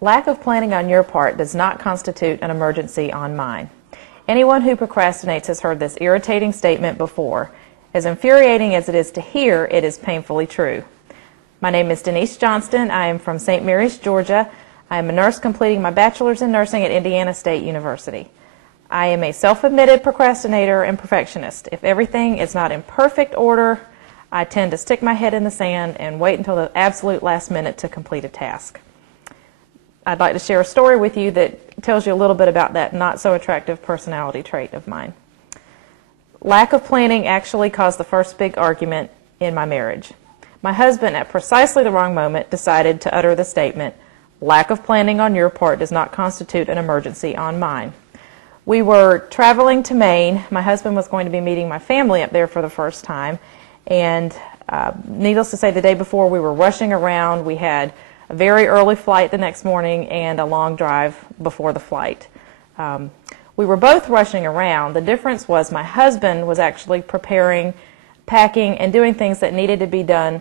Lack of planning on your part does not constitute an emergency on mine. Anyone who procrastinates has heard this irritating statement before. As infuriating as it is to hear, it is painfully true. My name is Denise Johnston. I am from St. Mary's, Georgia. I am a nurse completing my bachelor's in nursing at Indiana State University. I am a self-admitted procrastinator and perfectionist. If everything is not in perfect order, I tend to stick my head in the sand and wait until the absolute last minute to complete a task. I'd like to share a story with you that tells you a little bit about that not so attractive personality trait of mine. Lack of planning actually caused the first big argument in my marriage. My husband, at precisely the wrong moment, decided to utter the statement, "Lack of planning on your part does not constitute an emergency on mine." We were traveling to Maine. My husband was going to be meeting my family up there for the first time, and needless to say, the day before we were rushing around. We had a very early flight the next morning and a long drive before the flight. We were both rushing around. The difference was my husband was actually preparing, packing, and doing things that needed to be done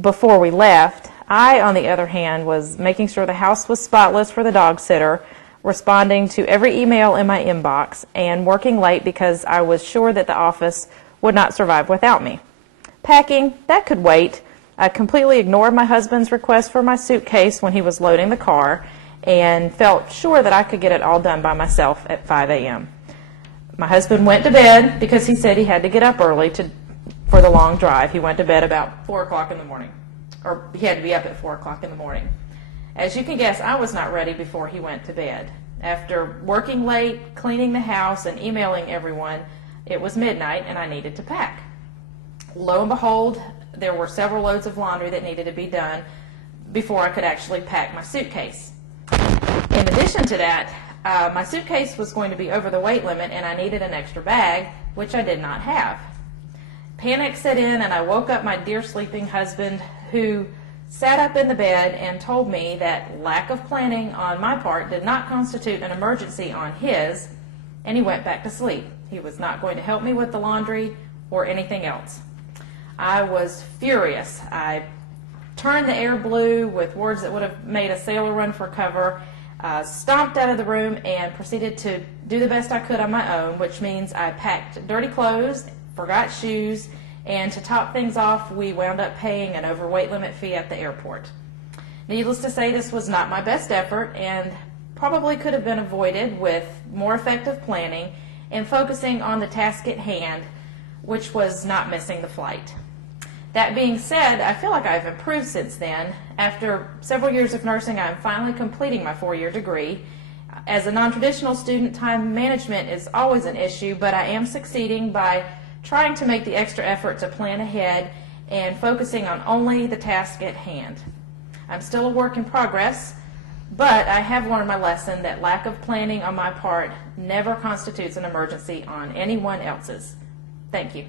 before we left. I, on the other hand, was making sure the house was spotless for the dog sitter, responding to every email in my inbox, and working late because I was sure that the office would not survive without me. Packing, that could wait. I completely ignored my husband's request for my suitcase when he was loading the car and felt sure that I could get it all done by myself at 5 a.m. My husband went to bed because he said he had to get up early for the long drive. He went to bed about 4 o'clock in the morning, or he had to be up at 4 o'clock in the morning. As you can guess, I was not ready before he went to bed. After working late, cleaning the house, and emailing everyone, it was midnight and I needed to pack. Lo and behold, there were several loads of laundry that needed to be done before I could actually pack my suitcase. In addition to that, my suitcase was going to be over the weight limit and I needed an extra bag, which I did not have. Panic set in and I woke up my dear sleeping husband, who sat up in the bed and told me that lack of planning on my part did not constitute an emergency on his, and he went back to sleep. He was not going to help me with the laundry or anything else. I was furious. I turned the air blue with words that would have made a sailor run for cover, stomped out of the room, and proceeded to do the best I could on my own, which means I packed dirty clothes, forgot shoes, and to top things off, we wound up paying an overweight limit fee at the airport. Needless to say, this was not my best effort and probably could have been avoided with more effective planning and focusing on the task at hand, which was not missing the flight. That being said, I feel like I've improved since then. After several years of nursing, I'm finally completing my 4-year degree. As a non-traditional student, time management is always an issue, but I am succeeding by trying to make the extra effort to plan ahead and focusing on only the task at hand. I'm still a work in progress, but I have learned my lesson that lack of planning on my part never constitutes an emergency on anyone else's. Thank you.